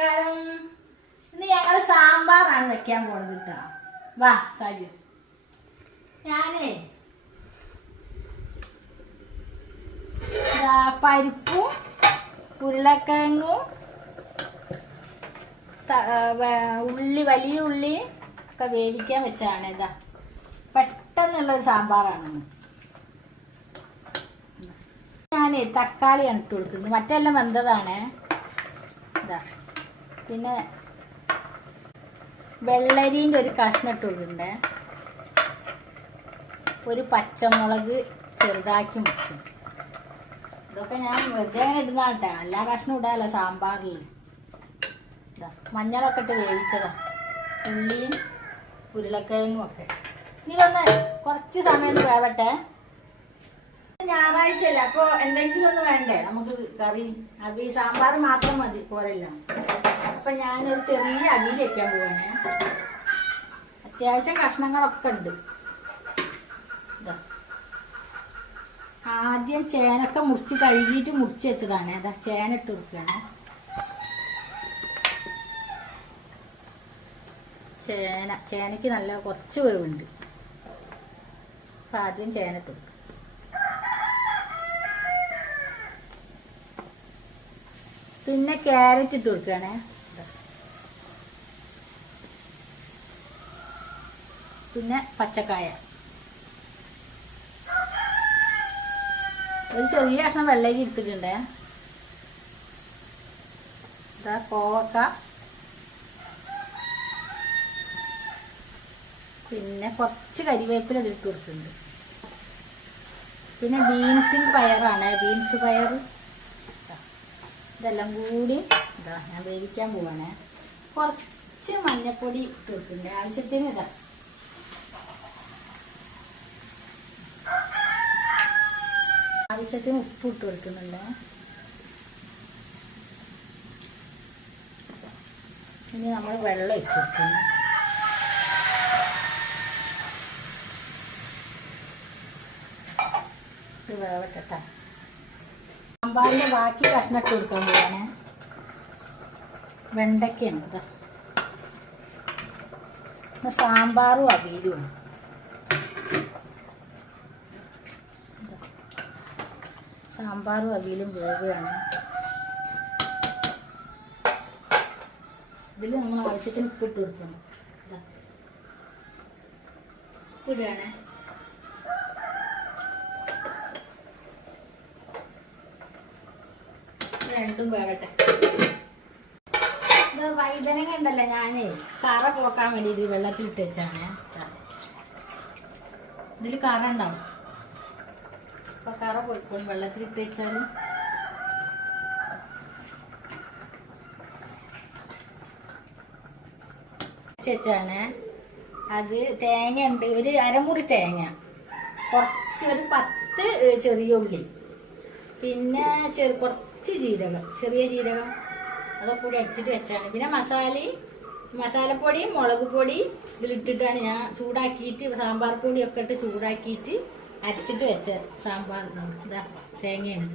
നമസ്കാരം. ഇന്ന് ഞങ്ങൾ സാമ്പാറാണ് വെക്കാൻ പോണത് കേട്ടോ. വാ സാജു. ഞാനേ പരിപ്പും ഉരുളക്കിഴങ്ങും ഉള്ളി വലിയ ഉള്ളി ഒക്കെ വേവിക്കാൻ വെച്ചാണ്. ഇതാ പെട്ടെന്നുള്ളൊരു സാമ്പാറാണ്. ഞാനേ തക്കാളിയാണ് ഇട്ട് കൊടുക്കുന്നത്, മറ്റെല്ലാം വെന്തതാണ്. ഇതാ പിന്നെ വെള്ളരിൻ്റെ ഒരു കഷ്ണം ഇട്ട് കൊടുക്കണ്ടേ, ഒരു പച്ചമുളക് ചെറുതാക്കി മുറിച്ച്. ഇതൊക്കെ ഞാൻ വെറുതെ അങ്ങനെ ഇടുന്നതാണ് കേട്ടോ, എല്ലാ കഷ്ണം ഇടാമല്ലോ സാമ്പാറിൽ. ഇതാ മഞ്ഞളൊക്കെ ഇട്ട് വേവിച്ചതാ, ഉള്ളിയും ഉരുളക്കിഴങ്ങും ഒക്കെ. ഇതിലൊന്ന് കുറച്ച് സമയം വേവട്ടെ. ഞായറാഴ്ച അല്ല, അപ്പോൾ എന്തെങ്കിലും ഒന്ന് വേണ്ടേ നമുക്ക് കറി. അവിയൽ സാമ്പാർ മാത്രം മതി പോരല്ല. അപ്പം ഞാനൊരു ചെറിയ അവിയൽ വെക്കാൻ പോവാണ്. അത്യാവശ്യം കഷ്ണങ്ങളൊക്കെ ഉണ്ട്. ഇതാ ആദ്യം ചേനൊക്കെ മുറിച്ച് കഴുകിയിട്ട് മുറിച്ച് വെച്ചതാണ്. അതാ ചേന ഇട്ട് കൊടുക്കുകയാണ്. ചേനയ്ക്ക് നല്ല കുറച്ച് വേവുണ്ട്. അപ്പം ആദ്യം ചേന ഇട്ട് കൊടുക്കും. പിന്നെ ക്യാരറ്റ് ഇട്ട് കൊടുക്കുകയാണേ. പിന്നെ പച്ചക്കായ, ഒരു ചെറിയ കഷ്ണം വെള്ളരി എടുത്തിട്ടുണ്ട്. ഇതാ കോവക്ക, പിന്നെ കുറച്ച് കരിവേപ്പില ഇതിട്ട് കൊടുക്കുന്നുണ്ട്. പിന്നെ ബീൻസിൻ്റെ പയറാണ്, ബീൻസ് പയർ. ഇതെല്ലാം കൂടി ഇതാ ഞാൻ വേവിക്കാൻ പോവാണ്. കുറച്ച് മഞ്ഞൾപ്പൊടി ഇട്ട് കൊടുക്കുന്നുണ്ട് ആവശ്യത്തിന്. ഇതാ ആവശ്യത്തിന് ഉപ്പ് ഇട്ട് കൊടുക്കുന്നുണ്ട്. ഇനി നമ്മൾ വെള്ളം ഒഴിച്ച് കൊടുക്കുന്നു. ഇത് വേവട്ടെ. സാമ്പാറിൻ്റെ ബാക്കി കഷ്ണം ഇട്ട് കൊടുക്കാൻ പോവാണ്. വെണ്ടയ്ക്കാണ് ഇതാ. സാമ്പാറും അവിയലുമാണ്. സാമ്പാറും അവിയലും വേവുകയാണ്. ഇതിൽ നമ്മൾ ആവശ്യത്തിന് ഉപ്പിട്ട് കൊടുക്കണം. ഉപ്പിടുകയാണ്. രണ്ടും വേകട്ടെ. ഇത് വൈതനങ്ങ ഉണ്ടല്ലോ, ഞാനേ കറ പോക്കാൻ വേണ്ടി ഇത് വെള്ളത്തിലിട്ട് വെച്ചാണ്. ഇതിൽ കറ ഉണ്ടാവും. അപ്പൊ കറ പോയിക്കോളും വെള്ളത്തിലിട്ട് വെച്ചാലും. വെച്ചാണ് അത്. തേങ്ങ ഉണ്ട്, ഒരു അരമുറി തേങ്ങ, കുറച്ച് ഒരു 10 ചെറിയ ഉള്ളി, പിന്നെ കുറച്ച് ജീരകം, ചെറിയ ജീരകം, അതൊക്കെ കൂടി അടിച്ചിട്ട് വെച്ചാണ്. പിന്നെ മസാലപ്പൊടിയും മുളക് പൊടി ഇതിലിട്ടിട്ടാണ് ഞാൻ ചൂടാക്കിയിട്ട്, സാമ്പാർ പൊടിയൊക്കെ ഇട്ട് ചൂടാക്കിയിട്ട് അരച്ചിട്ട് വെച്ച സാമ്പാർ. ഇതാ തേങ്ങയാണ്.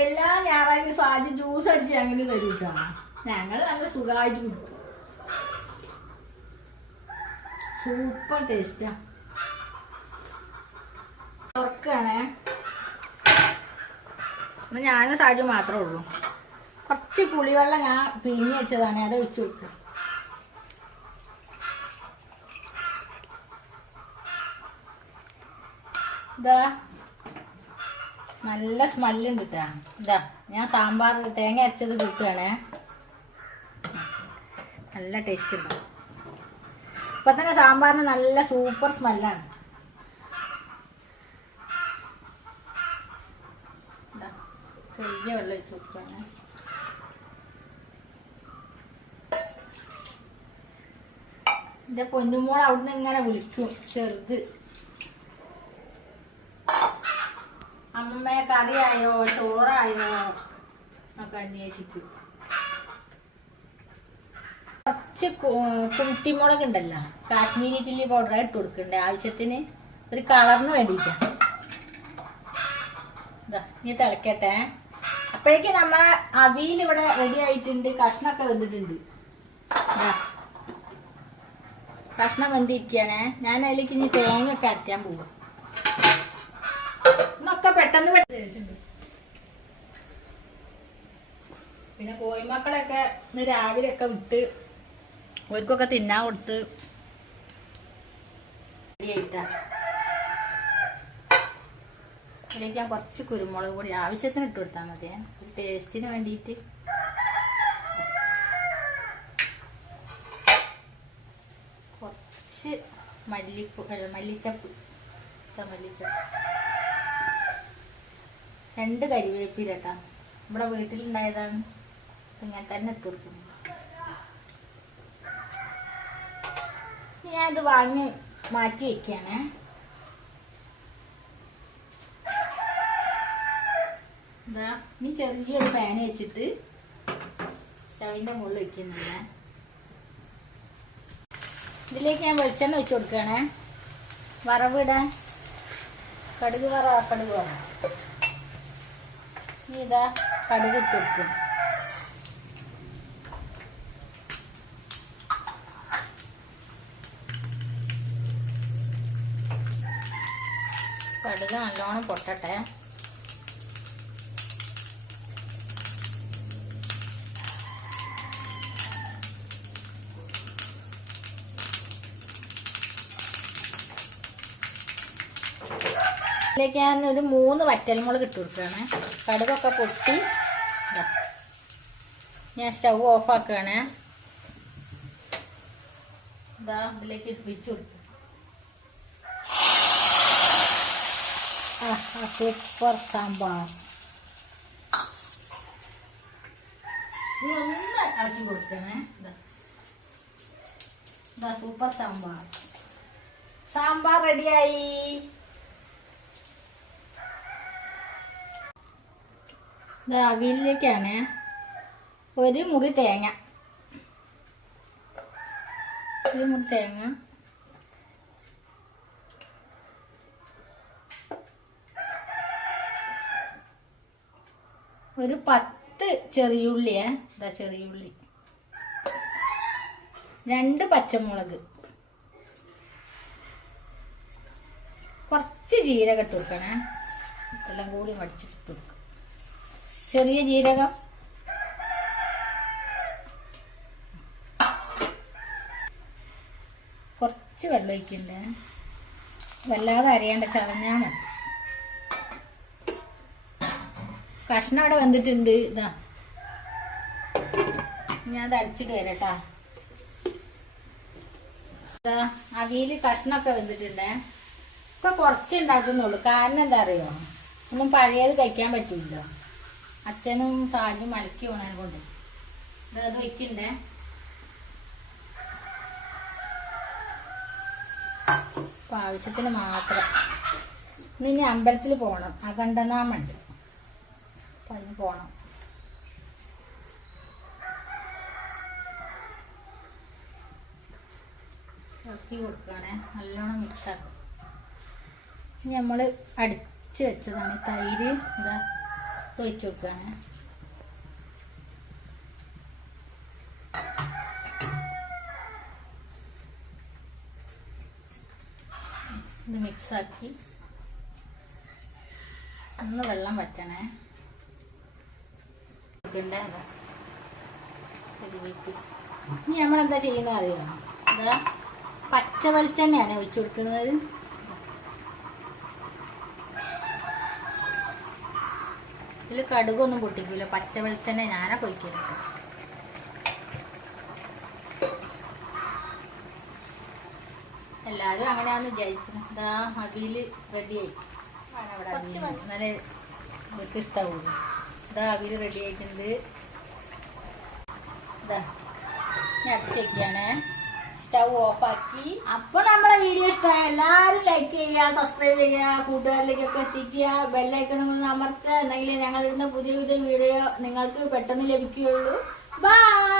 എല്ലാ ഞായറാഴ്ച സാജ് ജ്യൂസ് അടിച്ച് ഞങ്ങൾക്ക് തരും കേട്ടോ. ഞങ്ങൾ നല്ല സുഖമായിട്ട് കുടിക്കും. സൂപ്പർ ടേസ്റ്റാ. തുറക്കാണേ. ഞാനും സാജു മാത്രമേ ഉള്ളൂ. കുറച്ച് പുളിവെള്ളം ഞാൻ പിഴിഞ്ഞ് വെച്ചതാണ്, അത് ഒഴിച്ചു കൊടുക്കുക. ഇതാ നല്ല സ്മെല്ലുണ്ട് കേട്ടോ. ഇതാ ഞാൻ സാമ്പാർ തേങ്ങ അരച്ചത് കിട്ടുകയാണേ. നല്ല ടേസ്റ്റ് ഉണ്ടാവും. ഇപ്പൊ തന്നെ സാമ്പാറിന് നല്ല സൂപ്പർ സ്മെല്ലാണ്. ചെറിയ വെള്ളം ഒഴിച്ച് കൊടുക്കുകയാണ്. എൻ്റെ പൊന്നുമോൾ അവിടുന്ന് ഇങ്ങനെ വിളിക്കും ചെറുത്, അമ്മമ്മയെ കറിയായോ ചോറായോ എന്നൊക്കെ അന്വേഷിക്കും. കുറച്ച് കുട്ടിമുളക് ഉണ്ടല്ലോ, കാശ്മീരി ചില്ലി പൗഡർ ഇട്ട് കൊടുക്കണ്ടേ ആവശ്യത്തിന്, ഒരു കളറിന് വേണ്ടിയിട്ടാണ്. ഇതാ ഇനി തിളക്കട്ടെ. അപ്പോഴേക്കും നമ്മളെ അവിയൽ ഇവിടെ റെഡി ആയിട്ടുണ്ട്. കഷ്ണമൊക്കെ വെന്തിട്ടുണ്ട്. കഷ്ണം വെന്തിരിക്കുകയാണേ. ഞാൻ അതിലേക്ക് ഇനി തേങ്ങ ഒക്കെ അരയ്ക്കാൻ പോവാം. ഇന്നൊക്കെ പെട്ടെന്ന് പെട്ടെന്ന്. പിന്നെ കോഴിമക്കളൊക്കെ ഇന്ന് രാവിലെ ഒക്കെ വിട്ട് ഓർക്കൊക്കെ തിന്നാൻ കൊടുത്ത് റെഡിയായിട്ടാ. അതിലേക്ക് ഞാൻ കുറച്ച് കുരുമുളക് പൊടി ആവശ്യത്തിന് ഇട്ട് കൊടുത്താൽ മതി, ഒരു ടേസ്റ്റിന് വേണ്ടിയിട്ട്. കുറച്ച് മല്ലിച്ചപ്പ്, 2 കരിവേപ്പില കേട്ടോ, ഇവിടെ വീട്ടിലുണ്ടായതാണ്, ഇങ്ങനെ തന്നെ ഇട്ട് കൊടുക്കുന്നത്. ഞാനിത് വാങ്ങി മാറ്റി വെക്കുകയാണേ. ഇതാ ഇനി ചെറിയൊരു പാൻ വെച്ചിട്ട് സ്റ്റവിൻ്റെ മുകളിൽ വെക്കുന്നില്ല. ഇതിലേക്ക് ഞാൻ വെളിച്ചെണ്ണ വെച്ച് കൊടുക്കുകയാണേ. വറവിടാൻ കടുക് കടുക് ഇനി ഇതാ കടുക് ഇട്ട് കൊടുക്കും. കടുക് നല്ലോണം പൊട്ടട്ടെ. ഇതിലേക്ക് ഞാൻ ഒരു 3 വറ്റൽമുളക് ഇട്ട് കൊടുക്കുകയാണ്. കടുകൊക്കെ പൊട്ടി ഞാൻ സ്റ്റൗ ഓഫ് ആക്കുകയാണ്. ഇതാ ഇതിലേക്ക് വെച്ച് കൊടുക്കും. സൂപ്പർ സാമ്പാർ. ഇനി ഒന്ന് ഇളക്കി കൊടുക്കണേ. ഇതാ സൂപ്പർ സാമ്പാർ. സാമ്പാർ റെഡിയായി. ഇത് അവിയലിലേക്കാണ്. ഒരു മുറി തേങ്ങ, ഒരു 10 ചെറിയുള്ളിയെ, ഇതാ ചെറിയുള്ളി, 2 പച്ചമുളക്, കുറച്ച് ജീരകം ഇട്ട് കൊടുക്കണേ. എല്ലാം കൂടി മടിച്ചിട്ട് കൊടുക്കും. ചെറിയ ജീരകം, കുറച്ച് വെള്ളം ഒഴിക്കണ്ടേ, വല്ലാതെ അരിയേണ്ട, ചതഞ്ഞാൽ മതി. കഷ്ണം അവിടെ വന്നിട്ടുണ്ട്. ഇതാ ഞാൻ അത് അടിച്ചിട്ട് വരട്ടാ. ഇതാ അവിയൽ കഷ്ണമൊക്കെ വെന്തിട്ടുണ്ടേ. ഇപ്പൊ കുറച്ച് ഉണ്ടാക്കുന്നുള്ളൂ. കാരണം എന്താ അറിയോ, ഒന്നും പഴയത് കഴിക്കാൻ പറ്റില്ല. അച്ഛനും സാജും മലക്കി പോണതിനെ കൊണ്ട് ഇത് വയ്ക്കണ്ടേ. അപ്പം ആവശ്യത്തിന് മാത്രം. ഇനി അമ്പലത്തിൽ പോകണം, അഖണ്ഡനാമുണ്ട്, അപ്പം അതിന് പോകണം. ഇറക്കി കൊടുക്കുകയാണേ, നല്ലോണം മിക്സാക്കും. ഇനി നമ്മൾ അടിച്ച് വെച്ചതാണ് തൈര്. ഇതാ ഒഴിച്ചു കൊടുക്കുകയാണ്. ഇത് മിക്സാക്കി ഒന്ന് വെള്ളം വറ്റണേ. ഇനി നമ്മളെന്താ ചെയ്യുന്നത് അറിയാമോ? ഇതാ പച്ച വെളിച്ചെണ്ണയാണ് ഒഴിച്ചു കൊടുക്കുന്നത്. ഇതിൽ കടുകൊന്നും പൊട്ടിക്കില്ല, പച്ച വെളിച്ചെണ്ണ ഞാനൊക്കെ ഒഴിക്കരുത്. എല്ലാവരും അങ്ങനെയാണെന്ന് വിചാരിക്കുന്നു. ഇതാ അവിയൽ റെഡിയായി. നല്ല ഇവർക്ക് ഇഷ്ടമാവുള്ളൂ. ഇതാ അവിയൽ റെഡി ആയിട്ടുണ്ട്. ഇതാ ഞാൻ അടച്ച് വയ്ക്കുകയാണ്. സ്റ്റൗ ഓഫാക്കി. അപ്പൊ നമ്മുടെ വീഡിയോ ഇഷ്ടമായ എല്ലാവരും ലൈക്ക് ചെയ്യുക, സബ്സ്ക്രൈബ് ചെയ്യുക, കൂട്ടുകാരിലേക്കൊക്കെ എത്തിക്കുക, ബെല്ലൈക്കണുകൾ അമർത്തുക. എന്നെങ്കിലും ഞങ്ങളിടുന്ന പുതിയ പുതിയ വീഡിയോ നിങ്ങൾക്ക് പെട്ടെന്ന് ലഭിക്കുകയുള്ളൂ. ബൈ.